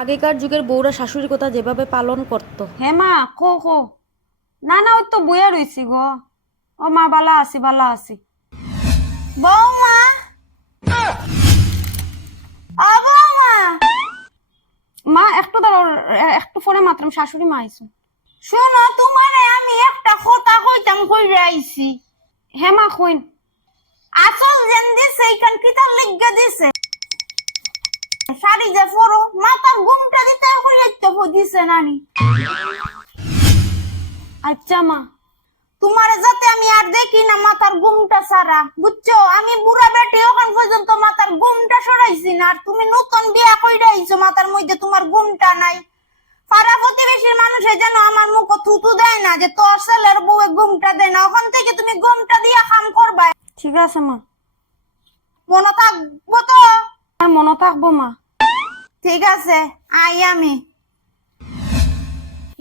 আগেকার যুগের বউরা শাশুড়ির কথা যেভাবে পালন করত। হে মা কো কো না না, ওই তো বইয়া রইছি গো। ও মা, বালা আছি বালা আছি। বৌমা মা, একটু দাঁড়াও, একটু পরে মাত্রাম, শাশুড়ি মা আইসু। শোনো, তোমারে আমি একটা কথা কইতাম, কইরা আইছি। হে মা, কইন। আসল যেন দিছে, এইখান কিতার লিগা দিছে। শাড়ি যে পরো মাথার ঘুমটা দিতে কইরা তো দিছে নানি। আচ্ছা মা তোমারে যাতে আমি আর দেখি না মাথার ঘুমটা সারা বুঝছ? আমি বুড়া বেটি ওখান পর্যন্ত মাথার ঘুমটা সরাইছি না আর তুমি নতুন বিয়া কইরা আইছো মাথার মধ্যে তোমার ঘুমটা নাই। পাড়া প্রতিবেশীর মানুষে যেন আমার মুখ থুতু দেয় না যে তোর ছেলের বউ ঘুমটা দেয় না ওখান থেকে তুমি ঘুমটা দিয়া কাম করবা ঠিক আছে মা। মনে থাকব তো? হ্যাঁ মনে থাকব মা। ঠিক আছে, আই আমি।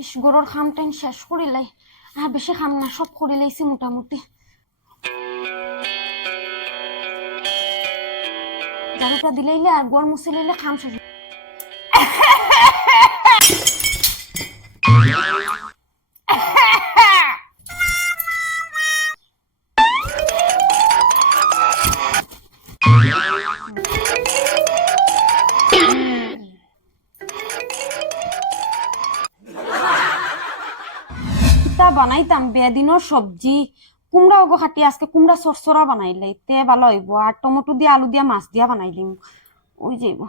ইস, গরুর খাম টাইম শেষ করিলাই আর বেশি খাম না, সব করিলাইছি মোটামুটি। জারুটা দিলাইলে আর গোড় মুছে খাম শেষ বানাইতাম বেদিনের সবজি কুমড়া ওগো খাটি আজকে কুমড়া সরসরা বানাইলে, তে ভালো হইব আর টমেটো দিয়ে আলু দিয়ে, মাছ দিয়া বানাইলিম ওই যাইব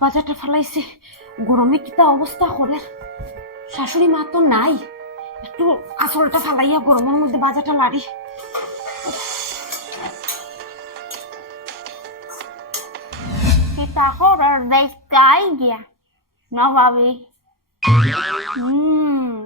বাজারটা ফেলাইছে গরমে কিতা অবস্থা হলে শাশুড়ি মা তো নাই একটু আসলটা ফালাইয়া গরমের মধ্যে বাজারটা লাড়ি horror আর kaya. গিয়া না. Hmm.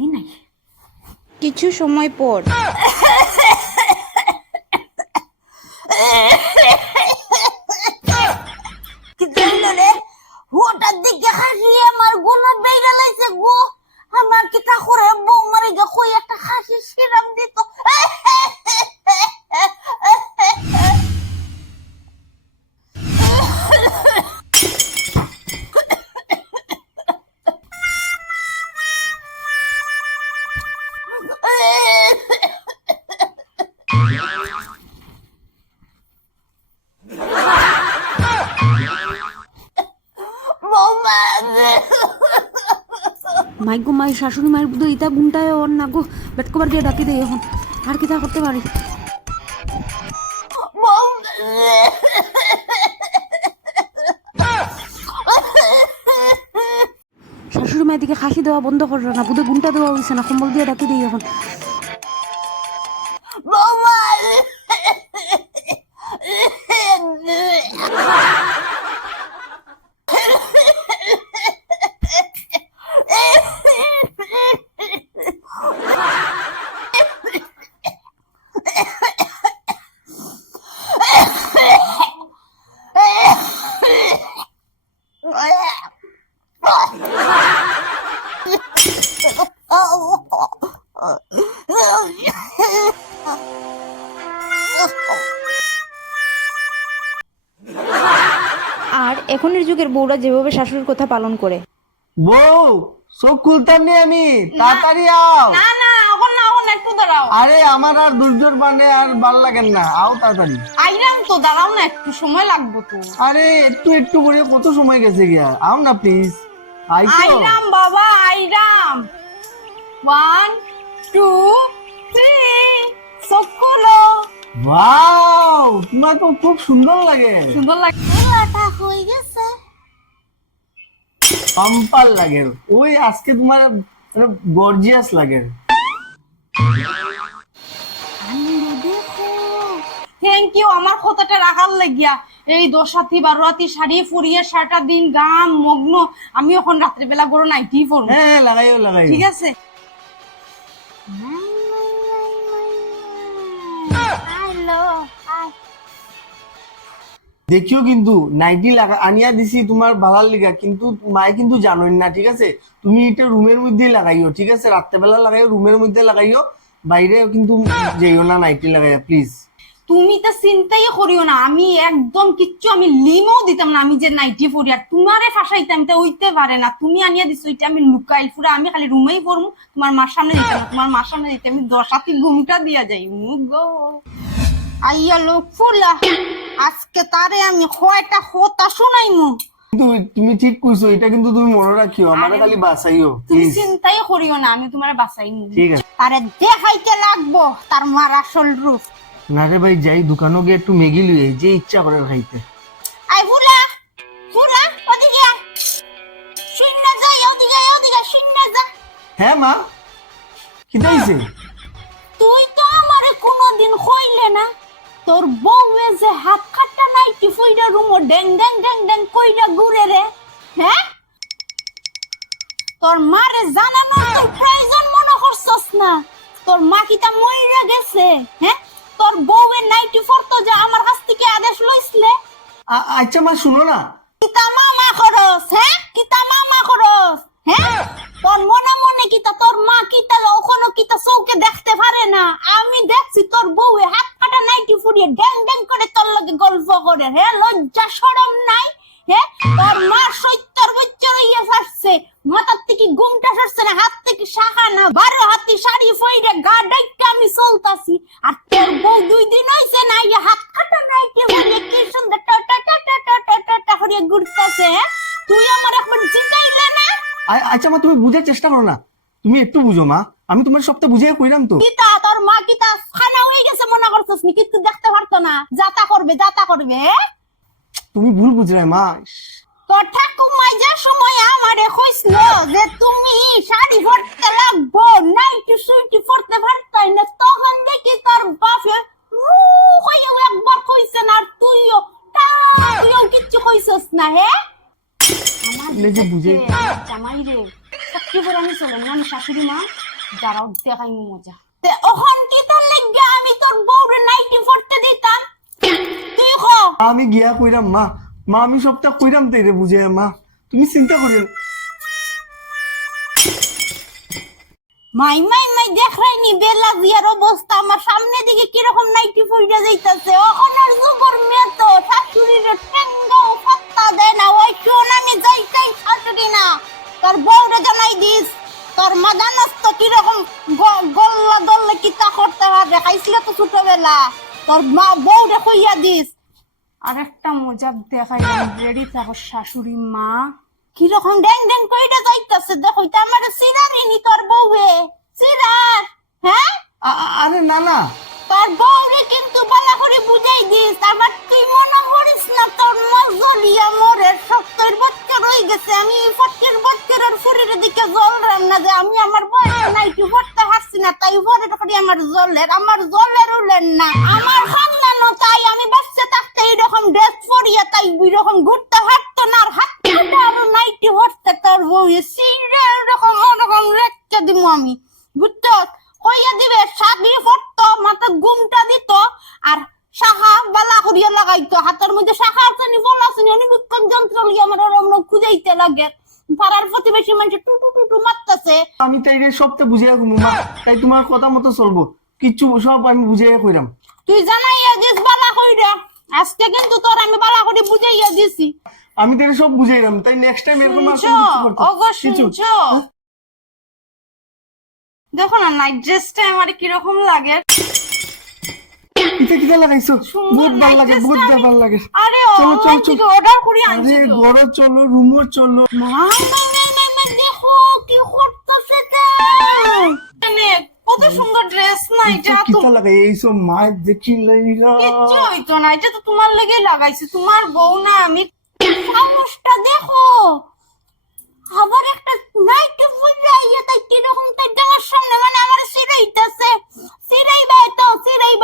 শান্তি নাই? কিছু সময় পর। মাই গো মাই, শাশুড়ি মায়ের বুধ ইতা গুমটায় ওর না গো। বেট কবার দিয়ে ডাকি দেয় এখন। আর কি তা করতে পারি? শাশুড়ি মায়ের দিকে খাসি দেওয়া বন্ধ করল না বুধে ঘুমটা দেওয়া হয়েছে না, কম্বল দিয়ে ডাকি দেয় এখন। এখনের যুগের বউরা যেভাবে শাশুড়ির কথা পালন করে। বউ চোখ খুলতাম নি আমি? তাড়াতাড়ি আও। না না এখন না এখন একটু দাঁড়াও। আরে আমার আর দুর্যোগ মানে আর ভালো লাগেন না। আও তাড়াতাড়ি। আইরাম তো দাঁড়াও না একটু সময় লাগবে তো। আরে একটু একটু করে কত সময় গেছে গিয়া? আও না প্লিজ আইরাম বাবা আইরাম ওয়ান টু থ্রি চোখ খোলো। ওয়াও তোমার তো খুব সুন্দর লাগে। সুন্দর লাগে। হয়ে গেছে। পাম্পার লাগে। ওই আজকে তোমার গর্জিয়াস লাগে। থ্যাংক ইউ আমার কথাটা রাখার লাগিয়া। এই দশাতি বারোয়াতি শাড়ি ফুরিয়ে সারাটা দিন গাম মগ্ন। আমি এখন রাত্রিবেলা বড় নাইটি পরবো। হ্যাঁ লাগাইও লাগাইও। ঠিক আছে? হ্যালো দেখিও কিন্তু নাইটি লাগা আনিয়া দিছি তোমার ভালার লিগা কিন্তু মায়ে কিন্তু জানোই না ঠিক আছে? তুমি এটা রুমের মধ্যে লাগাইও ঠিক আছে? রাত্রেবেলা লাগাইও রুমের মধ্যে লাগাইও বাইরে কিন্তু যেও না নাইটি লাগাইয়া প্লিজ তুমি তো চিন্তাই করিও না আমি একদম কিচ্ছু আমি লিমও দিতাম না আমি যে নাইটি পরি আর তোমারে ফাঁসাইতাম তো হইতে পারে না। তুমি আনিয়া দিছো এটা আমি লুকাই পুরা আমি খালি রুমেই পড়মু তোমার মার সামনে দিতাম তোমার মার সামনে দিতে আমি দশাতি ঘুমটা দিয়া যাই গো। আইয়া লোক ফুলা। আজকে তারে আমি কয়টা কথা শুনাইমু? কিন্তু তুমি ঠিক কইছো এটা কিন্তু তুমি মনে রাখিও আমার খালি বাঁচাইও তুমি চিন্তাই করিও না আমি তোমার বাসাই নি ঠিক আছে। তারে দেখাইতে লাগবো তার মার আসল রূপ। না রে ভাই যাই দোকানও গিয়ে একটু মেগি লুয়ে যে ইচ্ছা করে খাইতে। আই ফুলা ফুলা ওদিকে। শূন্য যাই ওদিকে ওদিকে শূন্য যা। হ্যাঁ মা? কি তুই তো আমারে কোনোদিন কইলে না তোর বউয়ে যে হাত কাটা নাইটি ফুইরা রুমো? ডেং ডেং ডেং ডেং কইরা ঘুরে রে। হ্যাঁ? তোর মারে জানানো তোর প্রয়োজন মনে করছস না। তোর মা কি তা মইরা গেছে? হ্যাঁ? তোর বউয়ের নাইটি ফরতো যে আমার কাছ থেকে আদেশ লইছিলে আচ্ছা মা শুনো না। কিতা মামা খরচ? হ্যাঁ? কিতা মামা খরচ? হ্যাঁ? তোর মনে মনে কিতা তোর মা কিতা ওখানে কিতা সৌকে দেখতে পারে না? আমি দেখছি তোর বউ হাত পাটা নাইটি ফুরিয়ে ড্যাং ড্যাং করে তোর লগে গল্প করে, হে? লজ্জা সরম নাই, হে? তোর মা মাথার থেকে না, হাত থেকে শাখা না, বারো হাতি শাড়ি ফইরে গা ডাইটা আমি চলতাছি, আর তোর বউ দুই দিন হইছে না হাত কাটা নাইটি মানে কি সুন্দর টা টা টা টা টা টা টা ঘুরতাছে তুই আমার একবার জিতাইলে আচ্ছা মা তুমি বুঝার চেষ্টা করো না। তুমি একটু বুঝো মা আমি তোমার সবটা বুঝিয়ে কইলাম তো। কিতা তোর মা কিতা খানা হয়ে গেছে মনে করছিস নি? কিছু দেখতে পারতো না। যাতা করবে যাতা করবে? তুমি ভুল বুঝলে মা। তোর ঠাকুমাই যে সময় আমারে কইছিল যে তুমি শাড়ি পরতে লাগবো নাইটি সুইটি যে বুঝে জামাই রে করে আমি চলে না আমি শাশুড়ি মা। যারাও দেখাই মজা। ওখান কি তোর লেগে আমি তোর বউরে নাইটি পরতে দিতাম? তুই খ আমি গিয়া কইরাম মা মা আমি সবটা কইরাম তাই রে বুঝে মা। তুমি চিন্তা করেন মাই মাই মাই দেখাইনি বেলা জিয়ার অবস্থা। আমার সামনে দিকে কীরকম নাইটি ফুইটা যাইতাছে। ওখানের যুগর মেয়ে তো শাশুড়ির ঠেঙ্গাও দেয় না ওই আমি যাইতাই শাশুড়ি না। তোর বউরে জানাই দিস তোর মা জানাস তো কীরকম গল্লা কিতা করতে খাইছিল তো ছোটবেলা। তোর মা বউরে কইয়া দিস। আর একটা মজা দেখাই রেডি থাকো শাশুড়ি মা। কীরকম ড্যাং ড্যাং কইটা যাইতাছে দেখো এটা আমার সিরারিনি তোর বউয়ে। সিরার হ্যাঁ? আরে না না। তোর বউরে কিন্তু বালা করে বুঝাই দিস। আমার জলের আমার জলের উলেন না। আমার খানদানও তাই আমি বাচ্চা থাকতে এইরকম ড্রেস পরিয়া তাই এরকম ঘুরতে হাঁটতো না, আর কাটে আরও নাইটি হরতে তোর বউ সিরে এরকম ওরকম রেখে দিব আমি, বুঝছ? কইয়া দিবে, শাড়ি পরতো মাথার ঘুমটা দিত, আর শাখা বালা করিয়া লাগাইতো। হাতের মধ্যে শাখা আছে নি, বল আছে নি অনিবীক্ষণ যন্ত্র লিয়ে আমার ওরম খুঁজাইতে লাগে। পাড়ার প্রতিবেশী মানুষ টু টু টু টু মারতেছে। আমি তাই রে সবটা বুঝিয়ে মা তাই তোমার কথা মতো চলবো। কিচ্ছু সব আমি বুঝিয়ে কইরাম। তুই জানাইয়া দিস বালা কইরা। আজকে কিন্তু তোর আমি বালা করে বুঝাইয়া দিছি। আমি তাই সব বুঝাইলাম তাই নেক্সট টাইম এরকম শুনছো? দেখো না নাইট ড্রেসটা আমার কীরকম লাগে। সুন্দর বহুত ভালো লাগে বহুত ভালো লাগে। আরে চলো, চলো, চলো। অর্ডার করে আনছি আরে। ঘরে চলো চলো। মা মা মা মা, মা দেখো কি করতেছে মানে কত সুন্দর ড্রেস না এটা তো। কিতা লাগাই এইসব মায়ের দেখি লাইরা কিচ্ছু হইতো না এটা তো তোমার লেগে লাগাইছি। তোমার বউ না আমি সাহসটা দেখো। আবার একটা নাইটি ফুলরা ইয়ে তাই কীরকম তাই আমার সামনে মানে আমার সিরাইতাছে। সিরাই ভাই তো সিরাই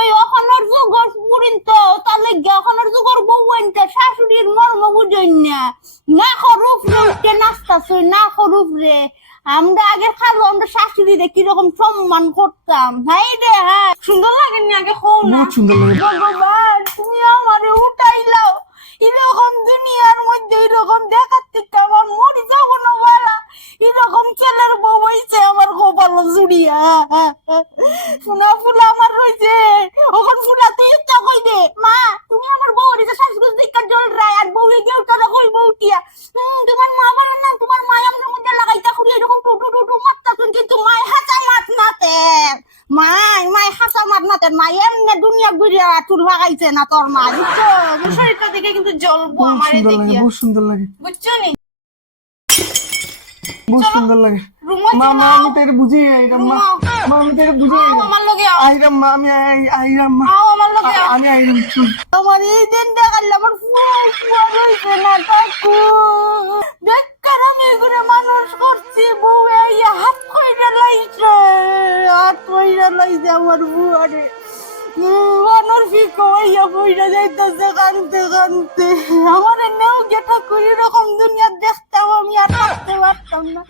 সোনা ফুলা আমার রয়েছে ওখন ফুলা তুই তো কই দে মা তুমি আমার বউ হইছে শাশুড়ি দিকার জল রায় আর বউ গিয়ে উঠা কই বউ টিয়া তোমার মা বলে না তোমার মা আমাদের মধ্যে লাগাইতা করি এরকম টুটু টুটু মারতা কিন্তু মায় হাতা মাত নাতে মাই মাই হাসা মাত নাতে মা এমনি দুনিয়া ঘুরিয়া চুল লাগাইছে না তোর মা বুঝছ? শরীরটা দেখে কিন্তু জ্বলবো আমারে লাগে বহুত সুন্দর লাগে। বুঝছ নি? বহুত সুন্দর লাগে। মা মা আমি তো এটা বুঝি আইরাম মা। মা আমি তো এটা বুঝি আমার লগে আও। আইরাম মা আমি আই- আইরাম মা। আমি আইরাম। আমার এই দিন দেখালে আমার ফুয়া ফুয়া রয়েছে না কাকু। বেকার আমি এগুলো মানুষ করছি বউ এই হাত কইরা লাইছে। হাত কইরা লাইছে আমার বুয়ারে অনর ফিকো ইয়া বইরা যাইতেছে, কানতে কানতে। আমার নেও যেটা করি রকম দুনিয়া দেখতাম আমি আর থাকতে পারতাম না।